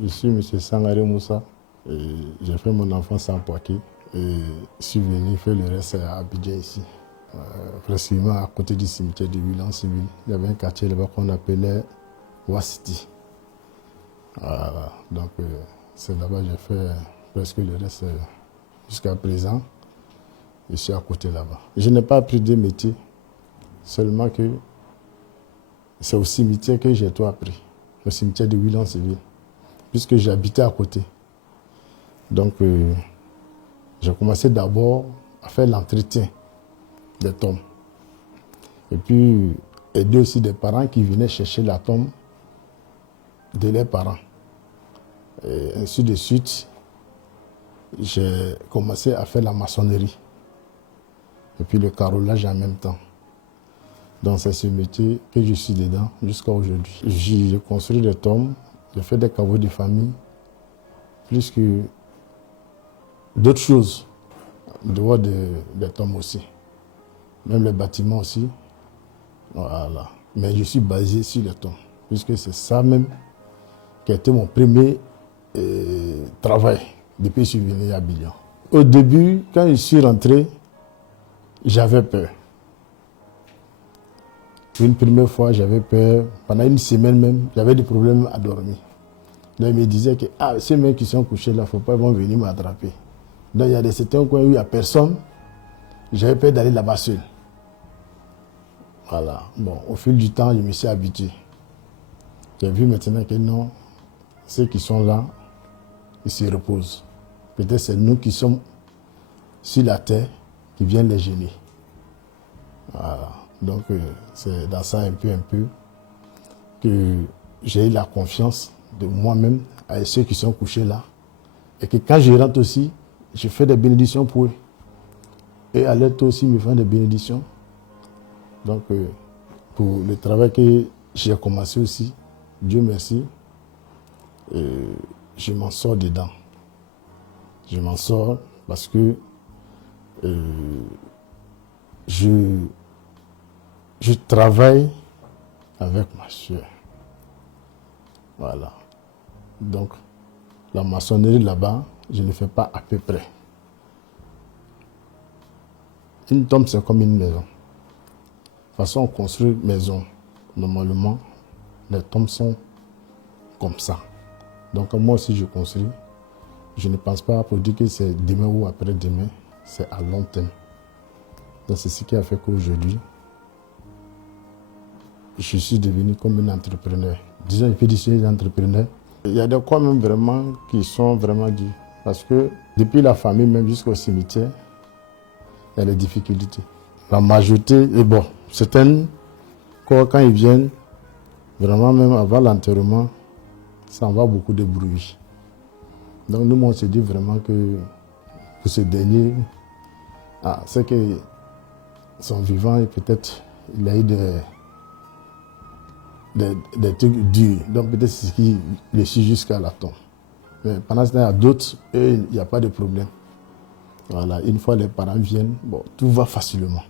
Je suis M. Sangaré Moussa et j'ai fait mon enfance à Poitiers et suis venu faire le reste à Abidjan ici. Précisément à côté du cimetière de Willan Civil. Il y avait un quartier là-bas qu'on appelait Ouassiti. Donc c'est là-bas que j'ai fait presque le reste jusqu'à présent. Je suis à côté là-bas. Je n'ai pas appris de métier, seulement que c'est au cimetière que j'ai tout appris, au cimetière de Willan Civil, puisque j'habitais à côté. Donc j'ai commencé d'abord à faire l'entretien des tombes. Et puis aider aussi des parents qui venaient chercher la tombe de leurs parents. Et ainsi de suite, j'ai commencé à faire la maçonnerie. Et puis le carrelage en même temps. Donc c'est ce métier que je suis dedans jusqu'à aujourd'hui. J'ai construit des tombes, j'ai fait des caveaux de famille, plus que d'autres choses, dehors des tombes aussi. Même les bâtiments aussi. Voilà. Mais je suis basé sur les tombes, puisque c'est ça même qui a été mon premier travail depuis que je suis venu à Abidjan. Au début, quand je suis rentré, j'avais peur. Une première fois, j'avais peur. Pendant une semaine même, j'avais des problèmes à dormir. Donc, ils me disaient que ces mecs qui sont couchés là, il ne faut pas ils vont venir m'attraper. Donc, il y a des certains coins où il n'y a personne. J'avais peur d'aller là-bas seul. Voilà. Bon, au fil du temps, je me suis habitué. J'ai vu maintenant que non, ceux qui sont là, ils se reposent. Peut-être c'est nous qui sommes sur la terre qui viennent les gêner. Voilà. Donc, c'est dans ça un peu que j'ai eu la confiance de moi-même avec ceux qui sont couchés là. Et que quand je rentre aussi, je fais des bénédictions pour eux. Et à l'aide aussi, ils me font des bénédictions. Donc, pour le travail que j'ai commencé aussi, Dieu merci, je m'en sors dedans. Je m'en sors parce que je travaille avec ma soeur. Voilà. Donc, la maçonnerie là-bas, je ne fais pas à peu près. Une tombe, c'est comme une maison. De toute façon, on construit une maison. Normalement, les tombes sont comme ça. Donc, moi aussi, je construis. Je ne pense pas pour dire que c'est demain ou après-demain. C'est à long terme. Donc, c'est ce qui a fait qu'aujourd'hui, je suis devenu comme un entrepreneur. Disons, je peux dire que je suis un entrepreneur. Il y a des cas même vraiment qui sont vraiment durs. Parce que depuis la famille même jusqu'au cimetière, il y a des difficultés. La majorité, et bon, certaines, quand ils viennent, vraiment même avant l'enterrement, ça envoie beaucoup de bruit. Donc nous, on se dit vraiment que pour ce dernier, c'est que son vivant et peut-être il a eu des trucs durs. Donc peut-être c'est ce qui le suit jusqu'à la tombe. Mais pendant ce temps, il y a d'autres, et il n'y a pas de problème. Voilà, une fois les parents viennent, bon, tout va facilement.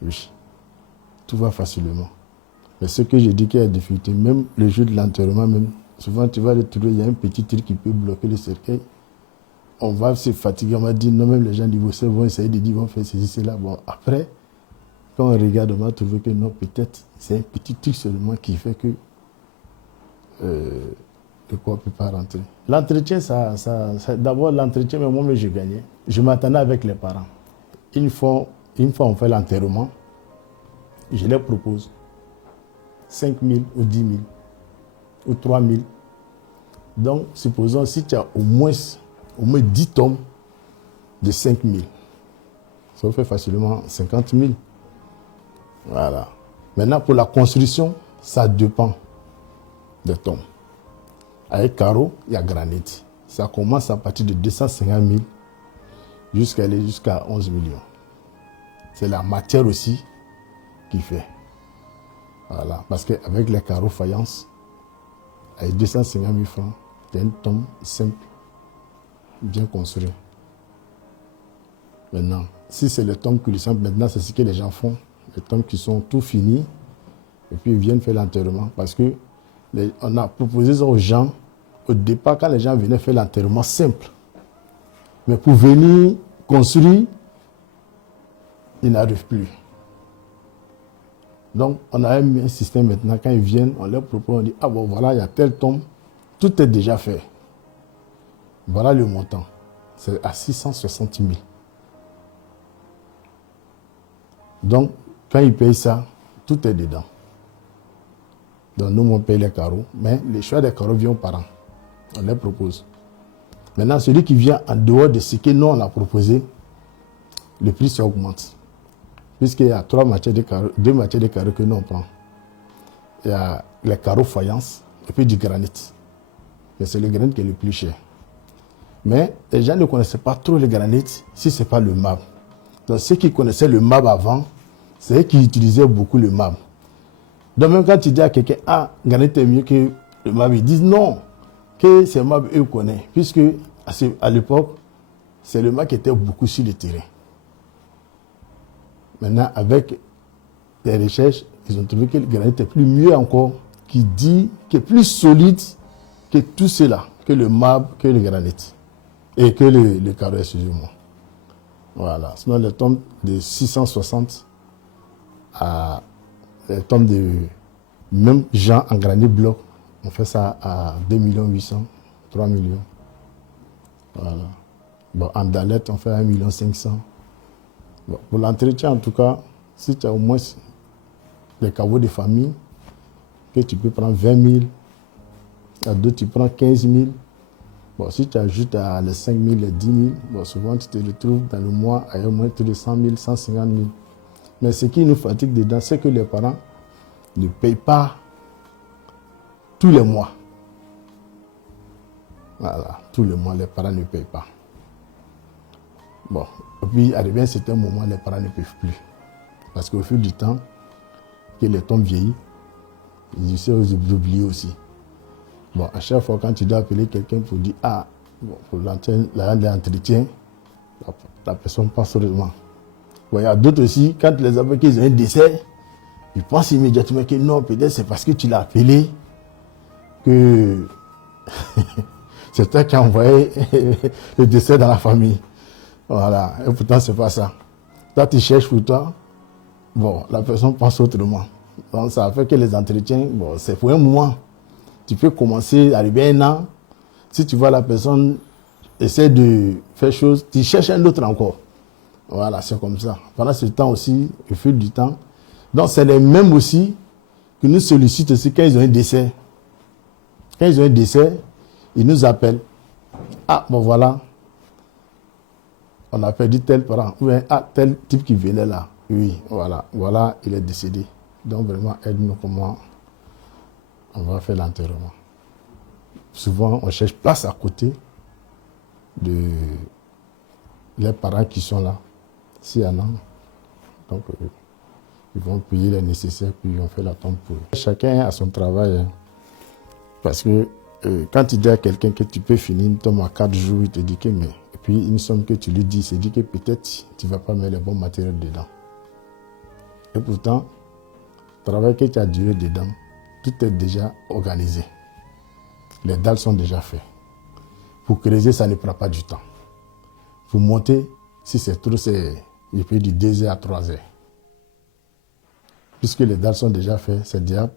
Oui, tout va facilement. Mais ce que je dis qu'il y a des difficultés, même le jour de l'enterrement, même, souvent tu vas le trouver, il y a un petit truc qui peut bloquer le cercueil. On va se fatiguer, on va dire, non, même les gens divorcés vont essayer de dire, vont faire ceci, cela. Bon, après, quand on regarde, on va trouver que non, peut-être c'est un petit truc seulement qui fait que le corps ne peut pas rentrer. L'entretien, d'abord l'entretien, mais moi, je gagnais. Je m'attendais avec les parents. Une fois on fait l'enterrement, je leur propose 5 000 ou 10 000 ou 3 000. Donc, supposons si tu as au moins 10 tombes de 5 000, ça fait facilement 50 000. Voilà. Maintenant, pour la construction, ça dépend des tombes. Avec carreau, il y a granit. Ça commence à partir de 250 000 jusqu'à 11 millions. C'est la matière aussi qui fait. Voilà. Parce qu'avec les carreaux faïence, avec 250 000 francs, il y a une tombe simple, bien construite. Maintenant, si c'est les tombes qui sont maintenant, c'est ce que les gens font. Les tombes qui sont tout finis, et puis ils viennent faire l'enterrement. Parce que on a proposé ça aux gens au départ, quand les gens venaient faire l'enterrement simple, mais pour venir construire, ils n'arrivent plus. Donc, on a mis un système maintenant, quand ils viennent, on leur propose, on dit, ah bon, voilà, il y a telle tombe, tout est déjà fait. Voilà le montant. C'est à 660 000. Donc, quand ils payent ça, tout est dedans. Donc, nous, on paye les carreaux, mais les choix des carreaux viennent par an. On les propose. Maintenant, celui qui vient en dehors de ce que nous, on a proposé, le prix s'augmente. Puisqu'il y a deux matières de carreaux que nous, on prend. Il y a les carreaux faïence et puis du granit. Mais c'est le granit qui est le plus cher. Mais les gens ne connaissaient pas trop le granit si ce n'est pas le marbre. Donc, ceux qui connaissaient le marbre avant, c'est eux qui utilisaient beaucoup le marbre. Donc, même quand tu dis à quelqu'un, ah, granit est mieux que le marbre, ils disent non, que c'est le marbre eux connaissent. Puisque à l'époque, c'est le marbre qui était beaucoup sur le terrain. Maintenant, avec des recherches, ils ont trouvé que le granit est plus mieux encore, qui est plus solide que tout cela, que le marbre, que le granit. Et que le carreau, excusez-moi. Voilà. Sinon, les tombes de 660 à les tombes de même gens en granit bloc, on fait ça à 2 800 000, 3 millions. Voilà. Bon, en dalette, on fait 1 500 000. Bon, pour l'entretien, en tout cas, si tu as au moins des caveaux de famille, que tu peux prendre 20 000, à d'autres, tu prends 15 000. Bon, si tu ajoutes à les 5 000, les 10 000, bon, souvent tu te retrouves dans le mois à au moins de 100 000, 150 000. Mais ce qui nous fatigue dedans, c'est que les parents ne payent pas tous les mois. Voilà, tous les mois, les parents ne payent pas. Bon, et puis arrivé à un certain moment, les parents ne peuvent plus. Parce qu'au fil du temps, que les tombes vieillissent, ils essaient d'oublier aussi. Bon, à chaque fois, quand tu dois appeler quelqu'un pour dire, ah, bon, pour l'entretien, la personne pense sérieusement. Bon, il y a d'autres aussi, quand tu les appelles qu'ils ont un décès, ils pensent immédiatement que non, peut-être c'est parce que tu l'as appelé que c'est toi qui as envoyé le décès dans la famille. Voilà, et pourtant, c'est pas ça. Toi, tu cherches pour toi, bon, la personne pense autrement. Donc, ça fait que les entretiens, bon, c'est pour un moment. Tu peux commencer, arriver un an. Si tu vois la personne essaie de faire chose, tu cherches un autre encore. Voilà, c'est comme ça. Pendant ce temps aussi, au fil du temps. Donc, c'est les mêmes aussi qui nous sollicitent aussi quand ils ont un décès. Quand ils ont un décès, ils nous appellent. Ah, bon voilà, on a perdu tel parent. Ou bien, ah, tel type qui venait là. Oui, voilà, il est décédé. Donc, vraiment, aide-nous comment on va faire l'enterrement. Souvent, on cherche place à côté de les parents qui sont là. S'il y en a. Donc, ils vont payer les nécessaires, puis on fait la tombe pour eux. Chacun a son travail. Hein. Parce que quand tu dis à quelqu'un que tu peux finir une tombe à 4 jours, il te dit que mais. Et puis, une somme que tu lui dis, c'est dit que peut-être tu ne vas pas mettre les bons matériels dedans. Et pourtant, le travail que tu as duré dedans, tout est déjà organisé. Les dalles sont déjà faites. Pour creuser, ça ne prend pas du temps. Pour monter, si c'est trop, il peut du 2 heures à 3 heures. Puisque les dalles sont déjà faites, c'est déjà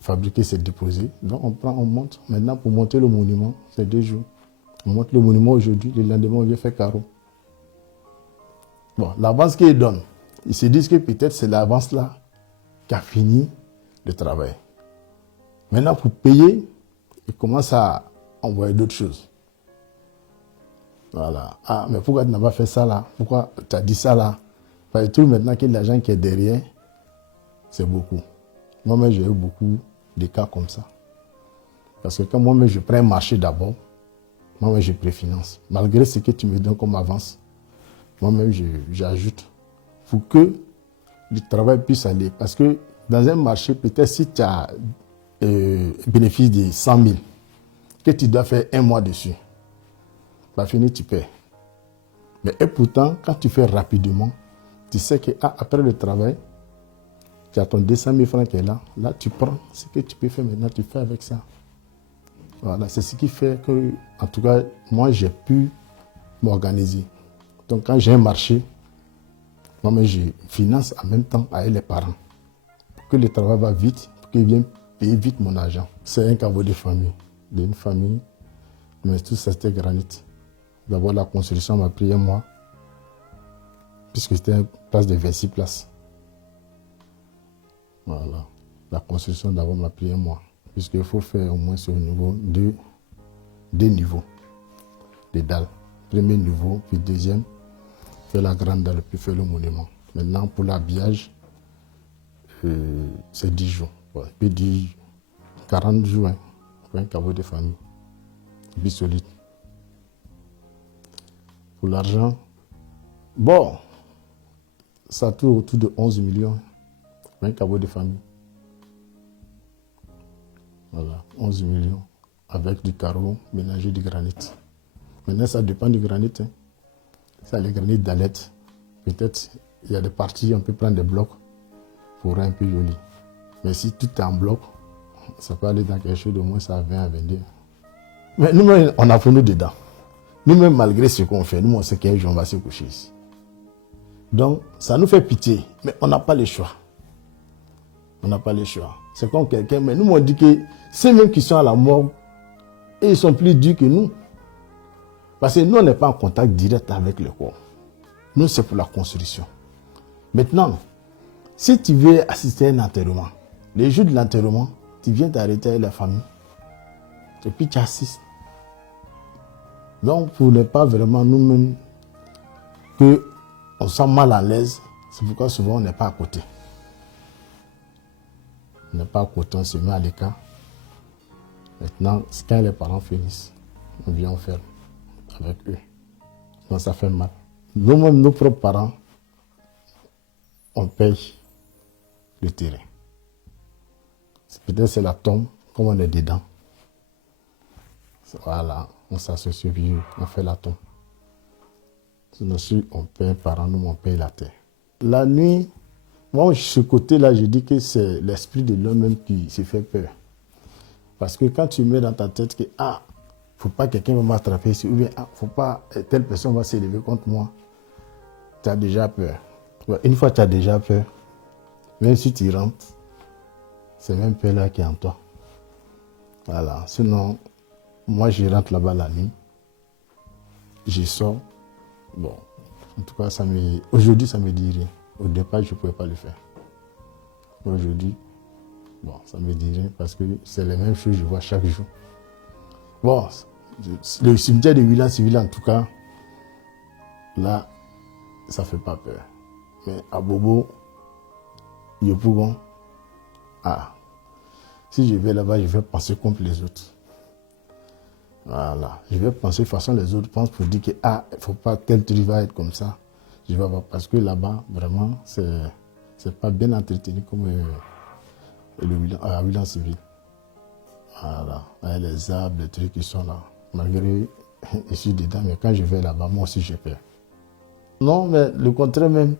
fabriqué, c'est déposé. Donc on monte. Maintenant, pour monter le monument, c'est 2 jours. On monte le monument aujourd'hui, le lendemain, on vient faire carreau. Bon, l'avance qu'ils donnent, ils se disent que peut-être c'est l'avance là qui a fini le travail. Maintenant, pour payer, ils commencent à envoyer d'autres choses. Voilà. Ah, mais pourquoi tu n'as pas fait ça là? Pourquoi tu as dit ça là? Parce que tout maintenant que l'argent qui est derrière, c'est beaucoup. Moi-même, j'ai eu beaucoup de cas comme ça. Parce que quand moi-même, je prends un marché d'abord, moi-même, je préfinance. Malgré ce que tu me donnes comme avance, moi-même, j'ajoute pour que le travail puisse aller. Parce que dans un marché, peut-être si tu as bénéfice de 100 000, que tu dois faire un mois dessus, bah fini, tu paies. Mais et pourtant, quand tu fais rapidement, tu sais que après le travail, tu as ton 200 000 francs qui est là. Là, tu prends ce que tu peux faire maintenant, tu fais avec ça. Voilà, c'est ce qui fait que, en tout cas, moi, j'ai pu m'organiser. Donc, quand j'ai un marché, moi, je finance en même temps avec les parents. Pour que le travail va vite, pour qu'ils viennent payer vite mon argent. C'est un caveau de famille, d'une famille, mais tout ça, c'était granit. D'abord, la construction m'a pris un mois, puisque c'était une place de 26 places. Voilà. La construction d'abord m'a pris un mois, puisqu'il faut faire au moins sur le niveau deux niveaux de dalles. Premier niveau, puis deuxième, faire la grande dalle, puis faire le monument. Maintenant, pour l'habillage, c'est 10 jours. Ouais. Puis 40 jours, hein, pour un caveau de famille. Puis solide. Pour l'argent, bon, ça tourne autour de 11 millions pour un caveau de famille. Voilà, 11 millions avec du carreau mélangé du granit. Maintenant, ça dépend du granit. Hein. Ça, les granites d'Alette. Peut-être, il y a des parties, on peut prendre des blocs pour un peu joli. Mais si tout est en bloc, ça peut aller dans quelque chose de moins à 20 à 22. Mais nous-mêmes, on a pour nous dedans. Nous-mêmes, malgré ce qu'on fait, nous, on sait qu'un jour, on va se coucher ici. Donc, ça nous fait pitié, mais on n'a pas le choix. On n'a pas le choix. C'est comme quelqu'un, mais nous, on dit que ceux mêmes qui sont à la mort, et ils sont plus durs que nous. Parce que nous, on n'est pas en contact direct avec le corps. Nous, c'est pour la construction. Maintenant, si tu veux assister à un enterrement, les jours de l'enterrement, tu viens t'arrêter avec la famille. Et puis tu assistes. Donc, pour ne pas vraiment nous-mêmes qu'on sent mal à l'aise, c'est pourquoi souvent on n'est pas à côté. On n'est pas à côté, on se met à l'écart. Maintenant, quand les parents finissent, on vient faire avec eux. Donc ça fait mal. Nous-mêmes, nos propres parents, on paye le terrain. Peut-être c'est la tombe, comme on est dedans. Voilà, on s'associe, puis on fait la tombe. Sinon, si on paye par an, nous, on paye la terre. La nuit, moi, ce côté-là, je dis que c'est l'esprit de l'homme même qui se fait peur. Parce que quand tu mets dans ta tête que, faut pas que quelqu'un va m'attraper ici, ou bien, faut pas, telle personne va s'élever contre moi, tu as déjà peur. Une fois que tu as déjà peur, même si tu rentres, c'est même peur-là qui est en toi. Voilà, sinon, moi, je rentre là-bas la nuit, je sors, bon, en tout cas, aujourd'hui, ça me dit rien. Au départ, je ne pouvais pas le faire. Aujourd'hui, bon, ça me dit rien parce que c'est les mêmes choses que je vois chaque jour. Bon, le cimetière de Willan Civil, en tout cas, là, ça ne fait pas peur. Mais à Bobo, Yopougon, si je vais là-bas, je vais penser comme les autres. Voilà, je vais penser de façon les autres pensent pour dire que il ne faut pas tel truc va être comme ça. Je vais voir parce que là-bas, vraiment, c'est pas bien entretenu comme à Willan Civil. Voilà, avec les arbres, les trucs qui sont là. Malgré, je suis dedans, mais quand je vais là-bas, moi aussi j'ai peur. Non, mais le contraire même,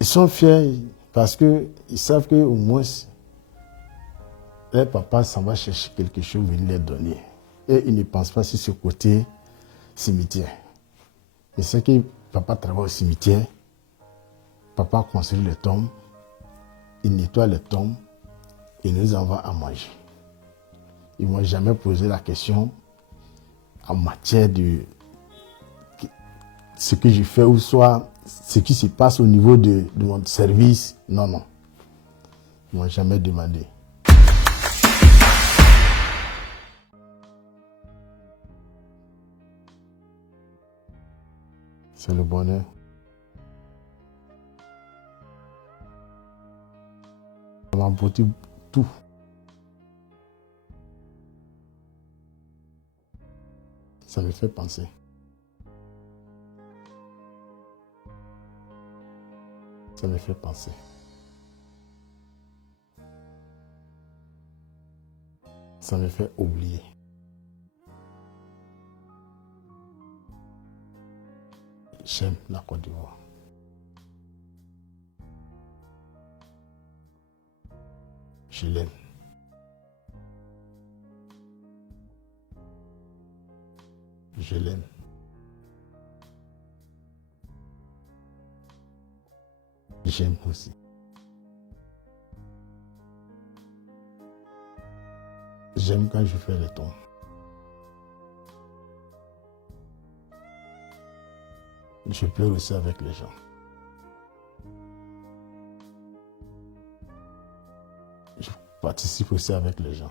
ils sont fiers parce qu'ils savent qu'au moins, leur papa s'en va chercher quelque chose, venir leur donner. Et ils ne pensent pas sur ce côté cimetière. Mais c'est que papa travaille au cimetière, papa construit les tombes, il nettoie les tombes, il nous envoie à manger. Ils ne m'ont jamais posé la question en matière de ce que je fais ou soit ce qui se passe au niveau de mon service. Non, non. Ils ne m'ont jamais demandé. C'est le bonheur. Ça m'a apporté tout. Ça me fait penser. Ça me fait penser. Ça me fait oublier. J'aime la Côte d'Ivoire. Je l'aime. Je l'aime. J'aime aussi. J'aime quand je fais les tons. Je pleure aussi avec les gens. Je participe aussi avec les gens.